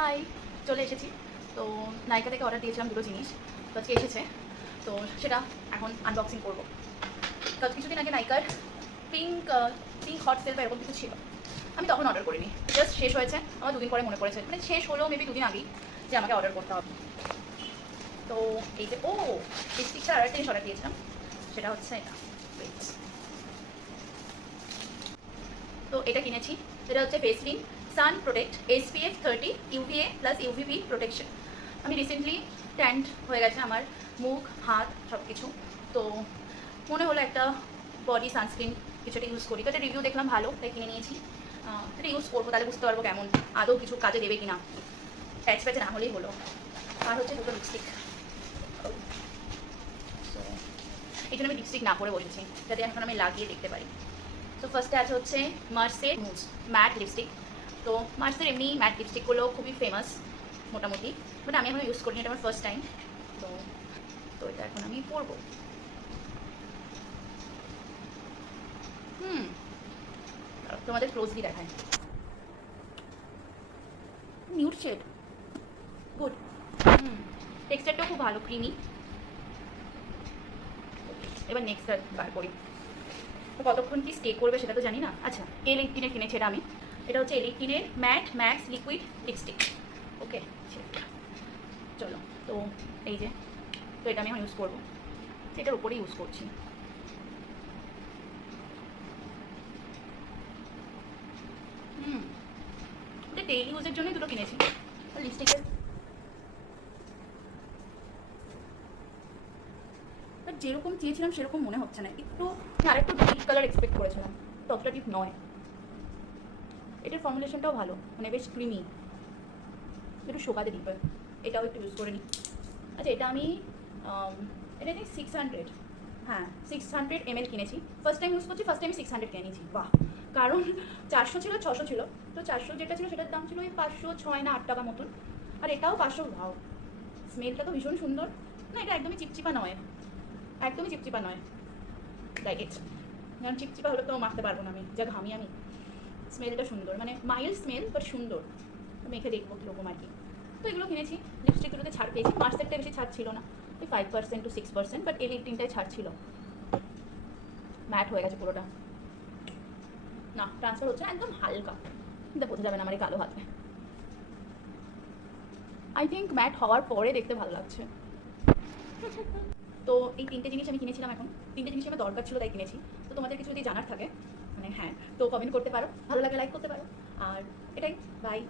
High, চলে এসেছি। তো নাইকা থেকে অর্ডার দিয়েছিলাম দুটো জিনিস, তো আজকে এসেছে। তো সেটা এখন আনবক্সিং করবো। তো কিছুদিন আগে নাইকার পিঙ্ক পিঙ্ক হট সেল বা এরকম কিছু ছিল, আমি তখন অর্ডার করিনি, জাস্ট শেষ হয়েছে। আমার দুদিন পরে মনে পড়েছে, মানে শেষ হলেও মেবি দুদিন আগেই, যে আমাকে অর্ডার করতে হবে। তো এই যে লিপস্টিকটা আর একটা জিনিস অর্ডার দিয়েছিলাম, সেটা হচ্ছে এটা। তো এটা কিনেছি, এটা হচ্ছে Vaseline sun protect SPF 30 UVA plus UVB protection. আমি রিসেন্টলি ট্যান্ড হয়ে গেছে আমার মুখ হাত সব কিছু, তো মনে হলো একটা বডি সানস্ক্রিন কিছুটা ইউজ করি। তো এটা রিভিউ দেখলাম ভালো, তাই কিনে নিয়েছি। এটা ইউজ করবো, তাহলে বুঝতে পারবো কেমন আদৌ কিছু কাজে দেবে কি না, প্যাচ প্যাচে না হলেই হলো। আর হচ্ছে দুটো লিপস্টিক, সো এই জন্য আমি লিপস্টিক না পরে বসেছি, যাতে এখন আমি লাগিয়ে দেখতে পারি। তো ফার্স্টে আছে হচ্ছে মার্সের মুজ ম্যাট লিপস্টিক। তো মার্সের এমনি ম্যাট লিপস্টিকগুলো খুবই ফেমাস মোটামুটি, বাট আমি এখন ইউজ করিনি, এটা আমার ফার্স্ট টাইম। তো তো এটা এখন আমি পরবো। তোমাদের ক্লোজলি দেখায়, নিউড শেড, গুড। টেক্সচারটাও খুব ভালো, ক্রিমি। এবার নেক্সট বার করি, তো কতক্ষণ কি স্টে করবে সেটা তো জানি না। আচ্ছা, L18-এর কিনেছি এটা আমি। এটা হচ্ছে L18-এর ম্যাট ম্যাক্স লিকুইড লিপস্টিক। ওকে, চলো। তো এই যে, তো এটা আমি এখন ইউজ করবো, সেটার উপরেই ইউজ করছি। এটা ডেইলি ইউজের জন্যই দুটো কিনেছি। লিপস্টিকের বাট যেরকম চেয়েছিলাম সেরকম মনে হচ্ছে না, একটু আরেকটু ডিপ কালার এক্সপেক্ট করেছিলাম, ততটা ডিপ নয়। এটার ফর্মুলেশনটাও ভালো, মানে বেশ ক্রিমি, একটু শোকাতে ডিপের। এটাও একটু ইউজ করে নিই। আচ্ছা, এটা আমি এটা 600, হ্যাঁ 600 ml কিনেছি। ফার্স্ট টাইম ইউজ করছি, ফার্স্ট টাইম 600 কিনে নিয়েছি। বাহ, কারণ 400 ছিল 600 ছিল, তো 400 যেটা ছিল সেটার দাম ছিল ওই 506 না 8 টাকা মতন, আর এটাও 500। ভাও, স্মেলটা তো ভীষণ সুন্দর। না, এটা একদমই চিপচিপা নয়, একদমই চিপচিপা নয়, লাইক ইট। কারণ চিপচিপা হলে তো মাখতে পারবো না আমি, যা ঘামি আমি। স্মেলটা সুন্দর, মানে মাইল্ড স্মেল বাট সুন্দর। মেখে দেখবো কীরকম আর কি। তো এগুলো কিনেছি। লিপস্টিকগুলোতে ছাড় পেয়েছি, মার্সেরটা বেশি ছাড় ছিল না, ওই 5% to 6%, বাট L18-টায় ছাড় ছিল। ম্যাট হয়ে গেছে পুরোটা, না ট্রান্সফার হচ্ছে একদম হালকা, কিন্তু বোঝা যাবে না আমার এই কালো হাতে। আই থিঙ্ক ম্যাট হওয়ার পরে দেখতে ভালো লাগছে। তো এই তিনটে জিনিস আমি কিনেছিলাম, এখন তিনটে জিনিস আমার দরকার ছিল তাই কিনেছি। তো তোমাদের কিছু যদি জানার থাকে, মানে হ্যাঁ, তো কমেন্ট করতে পারো, ভালো লাগে লাইক করতে পারো। আর এটাই, বাই।